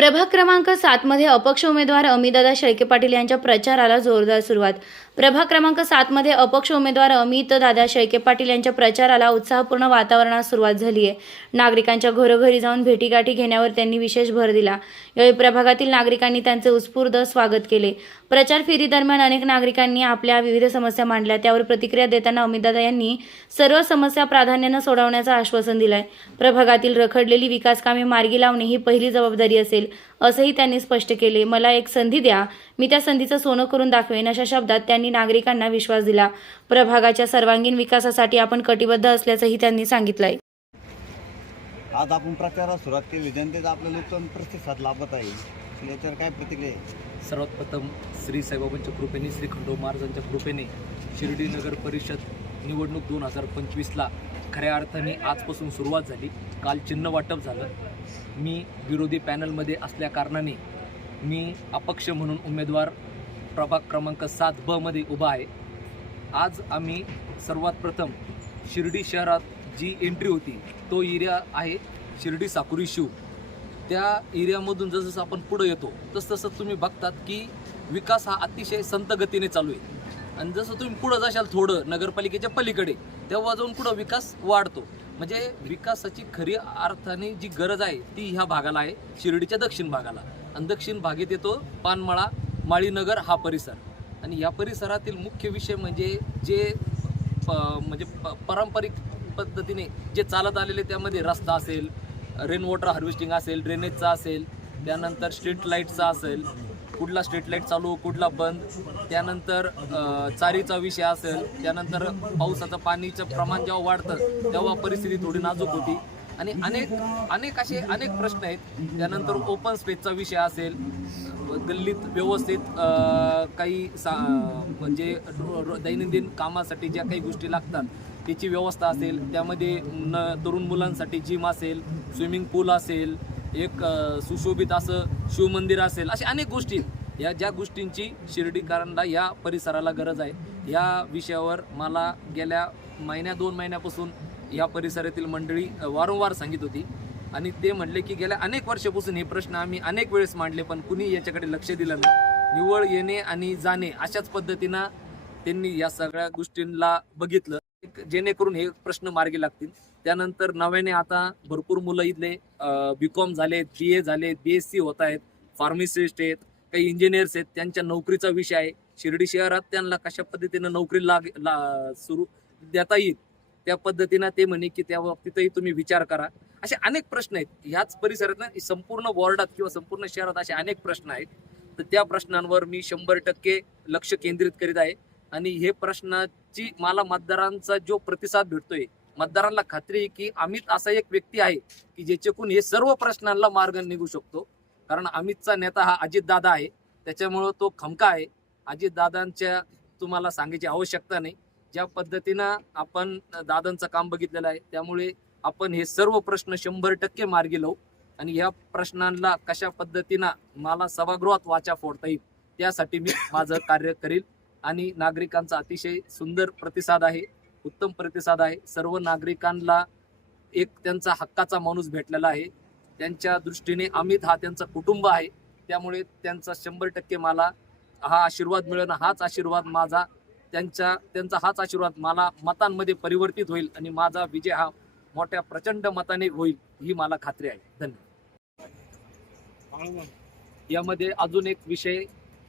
प्रभाग क्रमांक सातमध्ये अपक्ष उमेदवार अमितदादा शेळके पाटील यांच्या प्रचाराला जोरदार सुरुवात. प्रभाग क्रमांक सातमध्ये अपक्ष उमेदवार अमित दादा शेळके पाटील यांच्या प्रचाराला उत्साहपूर्ण वातावरणात सुरुवात झाली आहे. नागरिकांच्या घरोघरी जाऊन भेटीगाठी घेण्यावर त्यांनी विशेष भर दिला. यावेळी प्रभागातील नागरिकांनी त्यांचे उत्स्फूर्त स्वागत केले. प्रचार फेरीदरम्यान अनेक नागरिकांनी आपल्या विविध समस्या मांडल्या. त्यावर प्रतिक्रिया देताना अमितदादा यांनी सर्व समस्या प्राधान्यानं सोडवण्याचं आश्वासन दिलंय. प्रभागातील रखडलेली विकासकामे मार्गी लावणे ही पहिली जबाबदारी असेल असंही त्यांनी स्पष्ट केले. मला एक संधी द्या. मी त्या संधीचं सोनं करून दाखवेन. अशा शब्दात त्यांनी नागरिकांना विश्वास दिला. प्रभागाच्या सर्वांगीण विकासासाठी आपण कटिबद्ध असल्याचंही त्यांनी सांगितलंय. आज आपण प्रचारास सुरुवात केली. जनतेचा आपल्याला उत्तम प्रतिसाद लाभत आहे. याच्यावर काय प्रतिक्रिया आहे? सर्वात प्रथम श्री साईबाबांच्या कृपेने श्री खंडोबा महाराजांच्या कृपेने शिर्डी नगर परिषद निवडणूक दोन हजार पंचवीसला खऱ्या अर्थाने आजपासून सुरुवात झाली. काल चिन्ह वाटप झालं. मी विरोधी पॅनलमध्ये असल्या कारणाने मी अपक्ष म्हणून उमेदवार प्रभाग क्रमांक सात ब मध्ये उभा आहे. आज आम्ही सर्वात प्रथम शिर्डी शहरात जी एंट्री होती तो एरिया आहे शिर्डी साकुरी शिव. त्या एरियामधून जसं आपण पुढं येतो तसं तसं तुम्ही बघतात की विकास हा अतिशय संत गतीने चालू आहे. आणि जसं तुम्ही पुढं जाशाल थोडं नगरपालिकेच्या पलीकडे तेव्हा जाऊन पुढं विकास वाढतो. म्हणजे विकासाची खरी अर्थाने जी गरज आहे ती ह्या भागाला आहे शिर्डीच्या दक्षिण भागाला. आणि दक्षिण भागेत येतो पानमळा माळीनगर हा परिसर. आणि या परिसरातील मुख्य विषय म्हणजे जे प म्हणजे प पारंपरिक पद्धतीने जे चालत आलेले त्यामध्ये रस्ता असेल रेन वॉटर हार्वेस्टिंग असेल ड्रेनेजचा असेल त्यानंतर स्ट्रीट लाईटचा असेल कुठला स्ट्रीट लाइट चालू हो, कुठला बंद त्यानंतर चारीचा विषय असेल त्यानंतर पावसाचं पाणीचं प्रमाण जेव्हा वाढतं तेव्हा परिस्थिती थोडी नाजूक होती. आणि अनेक अनेक असे अनेक प्रश्न आहेत. त्यानंतर ओपन स्पेसचा विषय असेल गल्लीत व्यवस्थित काही सा म्हणजे रो- दैनंदिन कामासाठी ज्या काही गोष्टी लागतात त्याची व्यवस्था असेल त्यामध्ये न तरुण मुलांसाठी जिम असेल स्विमिंग पूल असेल एक सुशोभित असं शिवमंदिर असेल अशा अनेक गोष्टी आहेत. या ज्या गोष्टींची शिर्डीकरांना या परिसराला गरज आहे या विषयावर मला गेल्या महिन्या दोन महिन्यापासून या परिसरातील मंडळी वारंवार सांगित होती आणि ते म्हटले की गेल्या अनेक वर्षापासून हे प्रश्न आम्ही अनेक वेळेस मांडले पण कुणी याच्याकडे लक्ष दिलं नाही. निवळ येणे आणि जाणे अशाच पद्धतीनं त्यांनी या सगळ्या गोष्टींना बघितलं. जेणेकरून हे प्रश्न मार्गी लागतील. त्यानंतर नव्याने आता भरपूर मुलं इथले बी कॉम झालेत बी ए झालेत बी एस सी होत आहेत फार्मासिस्ट आहेत काही इंजिनियर्स आहेत त्यांच्या नोकरीचा विषय आहे. शिर्डी शहरात त्यांना कशा पद्धतीनं नोकरी लाग ला सुरू देता येईल? त्या पद्धतीनं ते म्हणे की त्या बाबतीतही तुम्ही विचार करा. असे अनेक प्रश्न आहेत. ह्याच परिसरात संपूर्ण वॉर्डात किंवा संपूर्ण शहरात असे अनेक प्रश्न आहेत. तर त्या प्रश्नांवर मी शंभर टक्के लक्ष केंद्रित करीत आहे. आणि हे प्रश्नाची मला मतदारांचा जो प्रतिसाद भेटतोय मतदारांना खात्री आहे की अमित असा एक व्यक्ती आहे की ज्याच्याकून हे सर्व प्रश्नांना मार्ग निघू शकतो. कारण अमितचा नेता हा अजितदादा आहे. त्याच्यामुळं तो खमका आहे. अजितदादांच्या तुम्हाला सांगायची आवश्यकता नाही. ज्या पद्धतीनं आपण दादांचं काम बघितलेलं आहे त्यामुळे आपण हे सर्व प्रश्न शंभर टक्के मार्गी लावू. आणि या प्रश्नांना कशा पद्धतीनं मला सभागृहात वाचा फोडता येईल त्यासाठी मी माझं कार्य करील. आणि नागरिकांचा अतिशय सुंदर प्रतिसाद आहे उत्तम प्रतिसाद आहे. सर्व नागरिकांना एक त्यांचा हक्काचा माणूस भेटलेला आहे. त्यांच्या दृष्टीने अमित हा त्यांचा कुटुंब आहे. त्यामुळे त्यांचा शंभर टक्के मला हा आशीर्वाद मिळणं हाच आशीर्वाद माझा त्यांच्या त्यांचा हाच आशीर्वाद मला मतांमध्ये परिवर्तित होईल आणि माझा विजय हा मोठ्या प्रचंड मताने होईल ही मला खात्री आहे. धन्यवाद. यामध्ये अजून एक विषय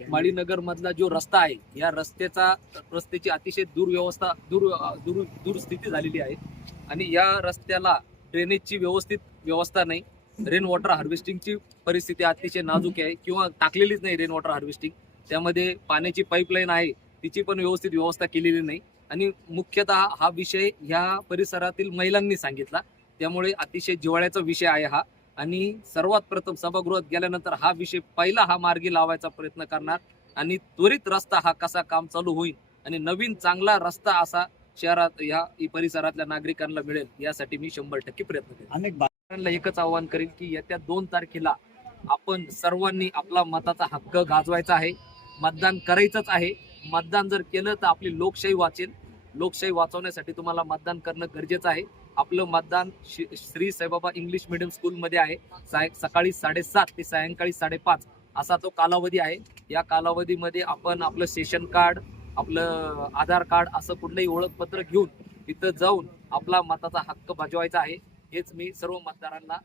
माळीनगर मधला जो रस्ता आहे या रस्त्याचा रस्त्याची अतिशय दुर्व्यवस्था दूर दूर दुरस्थिती झालेली आहे. आणि या रस्त्याला ड्रेनेजची व्यवस्थित व्यवस्था नाही. रेन वॉटर हार्वेस्टिंगची परिस्थिती अतिशय नाजूक आहे किंवा टाकलेलीच नाही रेन वॉटर हार्वेस्टिंग त्यामध्ये पाण्याची पाईपलाईन आहे तिची पण व्यवस्थित व्यवस्था केलेली नाही. आणि मुख्यतः हा विषय ह्या परिसरातील महिलांनी सांगितला. त्यामुळे अतिशय जिव्हाळ्याचा विषय आहे हा. आणि सर्वात प्रथम सभागृहात गेल्यानंतर हा विषय पहिला हा मार्गी लावायचा प्रयत्न करणार. आणि त्वरित रस्ता हा कसा काम चालू होईल आणि नवीन चांगला रस्ता असा शहरात या परिसरातल्या नागरिकांना मिळेल यासाठी मी शंभर टक्के प्रयत्न करेन. अनेक बा- शेतकऱ्यांना एकच आवाहन करेन की येत्या दोन तारखेला आपण सर्वांनी आपला मताचा हक्क गाजवायचा आहे. मतदान करायचंच आहे. मतदान जर केलं तर आपली लोकशाही वाचेल. लोकशाही वाचवण्यासाठी तुम्हाला मतदान करणं गरजेचं आहे. आपलं मतदान श्री साईबाबा इंग्लिश मिडियम स्कूलमध्ये आहे. साय सकाळी साडेसात ते सायंकाळी साडेपाच असा तो कालावधी आहे. या कालावधीमध्ये आपण आपलं सेशन कार्ड आपलं आधार कार्ड असं कुठलंही ओळखपत्र घेऊन तिथं जाऊन आपला मताचा हक्क बजवायचा आहे. हेच मी सर्व मतदारांना